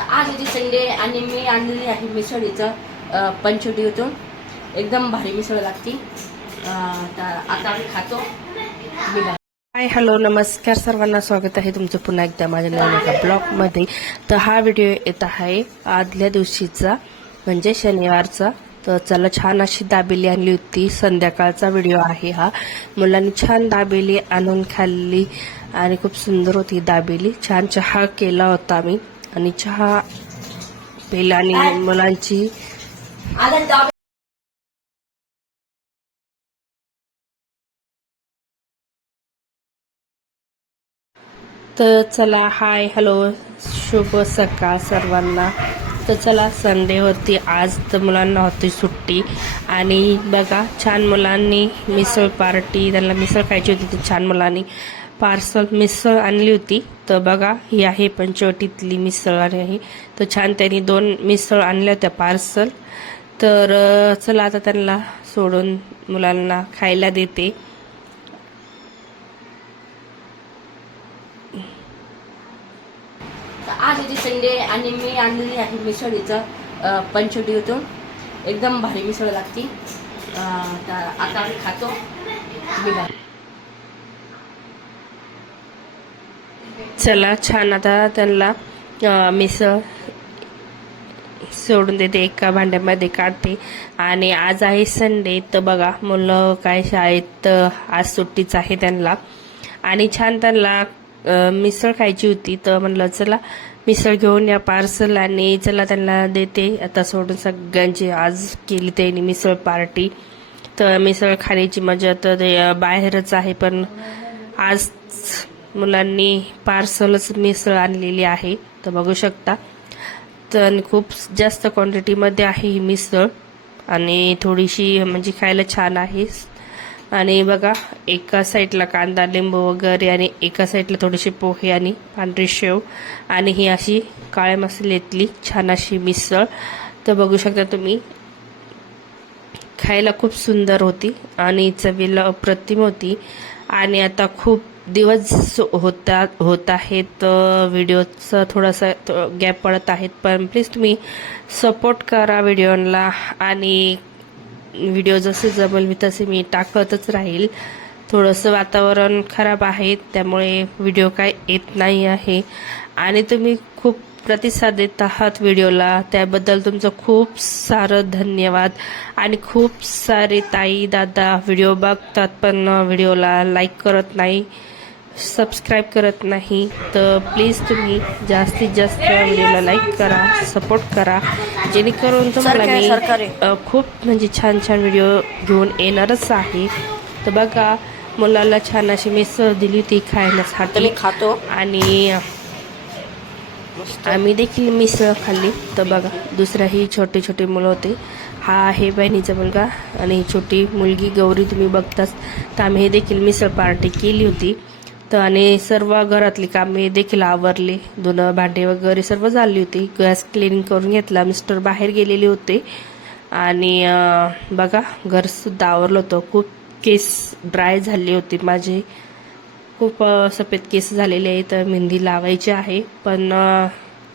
आज होती संडे आणि मी आणलेली आहे मिसळीचं पंचवटीतून एकदम भारी मिसळ लागती। तर आता आम्ही खातो। हाय हॅलो नमस्कार सर्वांना, स्वागत आहे तुमचं पुन्हा एकदा माझ्या नवीन एका ब्लॉगमध्ये। तर हा व्हिडिओ येत आहे आदल्या दिवशीचा म्हणजे शनिवारचा। तर चला, छान अशी दाबेली आणली होती, संध्याकाळचा व्हिडिओ आहे हा। मुलांनी छान दाबेली आणून खाल्ली आणि खूप सुंदर होती दाबेली। छान चहा केला होता आम्ही आणि चहा पेला आणि मुलांची तर चला, हाय हॅलो शुभ सकाळ सर्वांना। तर चला, संडे होती आज, तर मुलांना होती सुट्टी आणि बघा छान मुलांनी मिसळ पार्टी, त्यांना मिसळ खायची होती तर छान मुलांनी पार्सल मिसळ आणली होती। तर बघा, ही आहे पंचवटीतली मिसळ आहे। तर छान त्यांनी 2 मिसळ आणल्या होत्या पार्सल। तर चला आता त्यांना सोडून मुलांना खायला देते। आज होती संडे आणि मी आणलेली आहे मिसळीचं पंचवटीतून एकदम भारी मिसळ लागती। तर आता आम्ही खातो। चला, छान आता त्यांना मिसळ सोडून देते, एका भांड्यामध्ये काढते। आणि आज आहे संडे, तर बघा मुलं काय शाळेत आज सुट्टीच आहे त्यांना आणि छान त्यांना मिसळ खायची होती। तर म्हणलं चला मिसळ घेऊन या पार्सल आणि चला त्यांना देते आता सोडून। सगळ्यांची आज केली त्यांनी मिसळ पार्टी। तर मिसळ खाण्याची मजा तर ते बाहेरच आहे, पण आज मुलांनी पार्सलच मिसळ आणलेली आहे। तर बघू शकता, तर खूप जास्त क्वांटिटीमध्ये आहे ही मिसळ आणि थोडीशी म्हणजे खायला छान आहे। आणि बघा, एका साईडला कांदा लिंबू वगैरे आणि एका साईडला थोडेसे पोहे आणि पांढरी शेव आणि ही अशी काळ्या मसाल्यातली छान अशी मिसळ। तर बघू शकता तुम्ही, खायला खूप सुंदर होती आणि चवीला अप्रतिम होती। आणि आता खूप दिवस होत आहेत व्हिडिओचा थोडासा गॅप पडत आहेत, पण प्लीज तुम्ही सपोर्ट करा व्हिडिओला आणि व्हिडिओ जसे जमेल मी तसे मी टाकतच राहील। थोडंसं वातावरण खराब आहे त्यामुळे व्हिडिओ काय येत नाही आहे आणि तुम्ही खूप प्रतिसाद देत आहात व्हिडिओला, त्याबद्दल तुमचं खूप सारं धन्यवाद। आणि खूप सारे ताई दादा व्हिडिओ बघतात पण व्हिडिओला लाईक करत नाही, सबस्क्राईब करत नाही। तर प्लीज तुम्ही जास्तीत जास्त व्हिडिओला लाईक करा, सपोर्ट करा, जेणेकरून तुम्हाला मी खूप म्हणजे छान छान व्हिडिओ घेऊन येणारच आहे। तर बघा, मुलाला छान अशी मिसळ दिली होती खायला खातो आणि आम्ही देखील मिसळ खाल्ली। तर बघा, दुसराही छोटे छोटे मुलं होते, हा आहे बहिणीचा मुलगा आणि छोटी मुलगी गौरी तुम्ही बघताच। तर आम्ही हे देखील मिसळ पार्टी केली होती। तर आणि सर्व घरातली कामे देखील आवरली, धुणं भांडे वगैरे सर्व झाली होती, गॅस क्लिनिंग करून घेतला, मिस्टर बाहेर गेलेले होते आणि बघा घरसुद्धा आवरलं होतं। खूप केस ड्राय झाले होते माझे, खूप सफेद केस झालेले आहे, तर मेहंदी लावायची आहे पण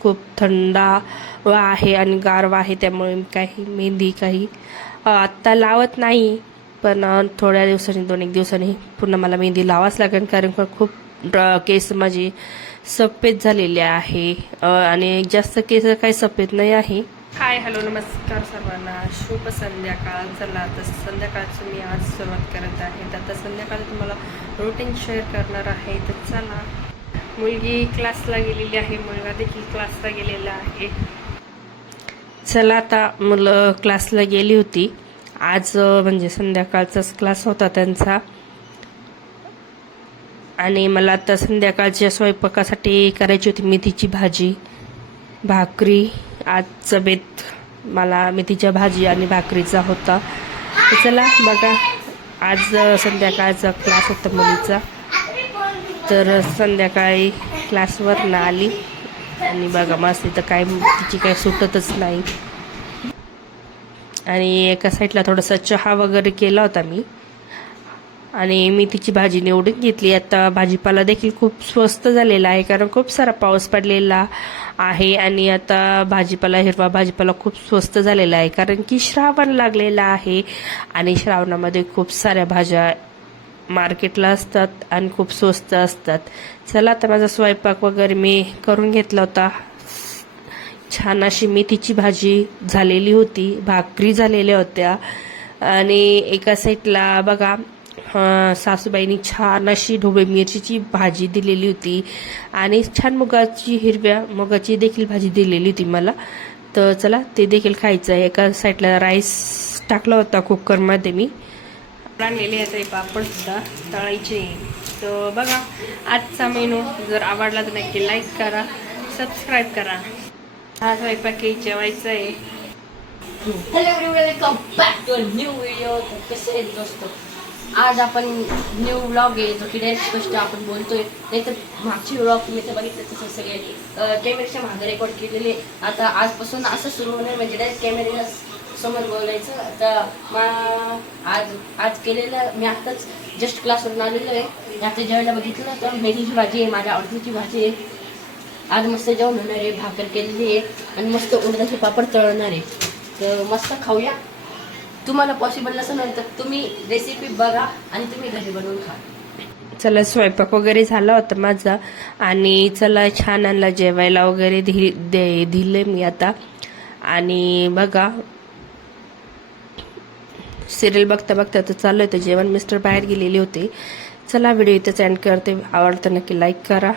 खूप थंडावा आहे आणि गारवा आहे त्यामुळे काही मेहंदी आत्ता लावत नाही, पण थोड्या दिवसांनी 2-1 दिवसांनी पुन्हा मला मेहंदी लावाच लागेल, कारण खूप केस माझे सफेद झालेले आहे आणि जास्त केस काही सफेद नाही आहे। हाय हॅलो नमस्कार सर्वांना, शुभ संध्याकाळ। चला आता संध्याकाळचं मी आज सुरुवात करत आहे। तर आता संध्याकाळी तुम्हाला रुटीन शेअर करणार आहे। तर चला, मुलगी क्लासला गेलेली आहे, मुलगा देखील क्लासला गेलेला आहे। चला, आता मुलं क्लासला गेली होती आज, म्हणजे संध्याकाळचाच क्लास होता त्यांचा आणि मला आता संध्याकाळच्या स्वयंपाकासाठी करायची होती मेथीची भाजी भाकरी। आजचा बेत मला मेथीच्या भाजी आणि भाकरीचा होता। तर चला बघा, आज संध्याकाळचा क्लास होता मुलीचा, तर संध्याकाळी क्लासवर ना आली आणि बघा मस्त तर काय तिची काय सुटतच नाही। आणि एका साईडला थोडासा चहा वगैरे केला होता मी आणि मेथीची भाजी निवडून घेतली. आता भाजीपाला देखील खूप स्वस्त झालेला आहे, कारण खूप सारा पाऊस पडलेला आहे आणि आता भाजीपाला, हिरवा भाजीपाला खूप स्वस्त झालेला आहे, कारण की श्रावण लागलेला आहे आणि श्रावणामध्ये खूप साऱ्या भाज्या मार्केटला असतात आणि खूप स्वस्त असतात. चला आता माझा स्वयंपाक वगैरे मी करून घेतला होता. छान अशी मेथीची भाजी झालेली होती, भाकरी झालेल्या होत्या आणि एका साईडला बघा सासूबाईंनी छान अशी ढोबळी मिरचीची भाजी दिलेली होती आणि छान हिरव्या मुगाची देखील भाजी दिलेली होती मला. तर चला ते देखील खायचं आहे. एका साईडला राईस टाकला होता कुकरमध्ये मी. आणलेले आता पापड सुद्धा तळायचे. तर बघा आजचा मेनू जर आवडला तर नक्की लाईक करा, सबस्क्राईब करा. हा स्वयंपाक जेवायचं आहे. Hello everyone, welcome back to new video. कसे आहेत दोस्त? आज आपण न्यू व्लॉग आहे जो की डायरेक्ट गोष्ट आपण बोलतोय. नाही तर मागची व्लॉग तुम्ही तर बघितलं तसं सगळ्यांनी कॅमेऱ्याच्या मागे रेकॉर्ड केलेले. आता आजपासून असं सुरू होणार, म्हणजे डायरेक्ट कॅमेऱ्याला समोर बोलायचं. आता आज केलेलं मी आत्ताच जस्ट क्लासवरून आलेलो आहे. आता जेवायला बघितलं तर मेथीची भाजी आहे, माझ्या आवडतीची भाजी आहे. आज मस्त जेवण होणार आहे, भाकर केलेली आहे आणि मस्त उडदाचे पापड तळणार आहे. तर मस्त खाऊया. तुम्हाला पॉसिबल नसेल तर तुम्ही रेसिपी बघा आणि तुम्ही घरी बनवून खा. चला स्वयंपाक वगैरे झाला होता माझा आणि चला छान आणला जेवायला वगैरे दिले मी आता. आणि बघा सिरियल बघता बघता तर चालू होतं जेवण. मिस्टर बाहेर गेलेले होते. चला व्हिडिओ इथंच एंड करते. आवडतं नक्की लाईक करा.